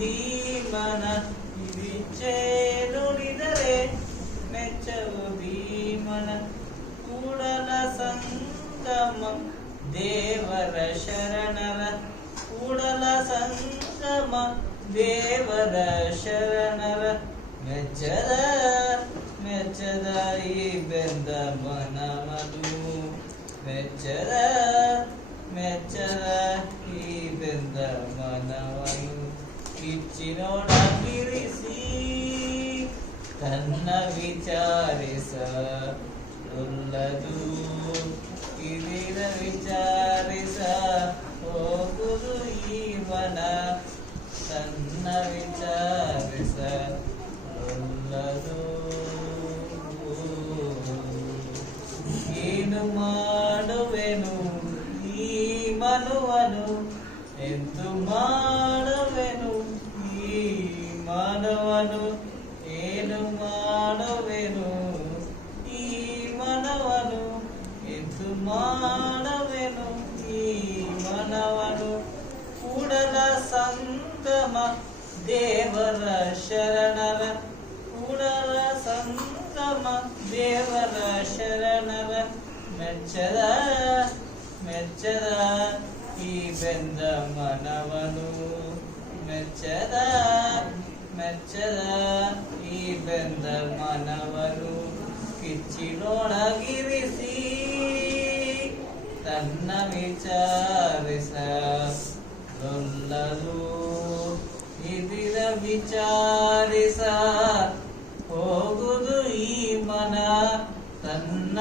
ಧೀಮನ ಇಚ್ಛೆ ನುಡಿದರೆ ಮೆಚ್ಚವು ಧೀಮನ ಕೂಡಲ ಸಂಗಮ ದೇವರ ಶರಣರ ಕೂಡಲ ಸಂಗಮ ದೇವರ ಶರಣರ ಮೆಚ್ಚದ ಮೆಚ್ಚದ ಈ ಬೆಂದ ಮನಮದು ಮೆಚ್ಚದ ಮೆಚ್ಚದ ಈ ಬೆಂದ ಮನವನು ಕಿಚ್ಚಿನೊಡಗಿರಿಸಿ ತನ್ನ ವಿಚಾರಿಸಲೊಲ್ಲದು ಕಿರಿರ ವಿಚಾರಿಸ ಹೋಗುದು ಈವನ ತನ್ನ ವಿಚಾರಿಸಲೊಲ್ಲದು ಏನು ಮಾಡುವೆನು ಈ ಮನುವನು ಎಂತು ಮಾಡುವೆನು ಈ ಮಾನವನು ಏನು ಮಾಡುವೆನು ಈ ಮನವನು ಎಂತು ಮಾಡುವೆನು ಈ ಮನವನು ಕೂಡಲ ಸಂಗಮ ದೇವರ ಶರಣರ ಕೂಡಲ ಸಂಗಮ ದೇವರ ಶರಣರ ಮೆಚ್ಚದ ಮೆಚ್ಚದ ಈ ಬೆಂದ ಮನವನು ಮೆಚ್ಚದ ಮೆಚ್ಚದ ಈ ಬೆಂದ ಮನವನು ಕಿಚ್ಚಿನೊಳಗಿರಿಸಿ ತನ್ನ ವಿಚಾರಿಸಲೊಲ್ಲದು ಇದಿರ ವಿಚಾರಿಸ ಹೋಗುದು ಈ ಮನ ತನ್ನ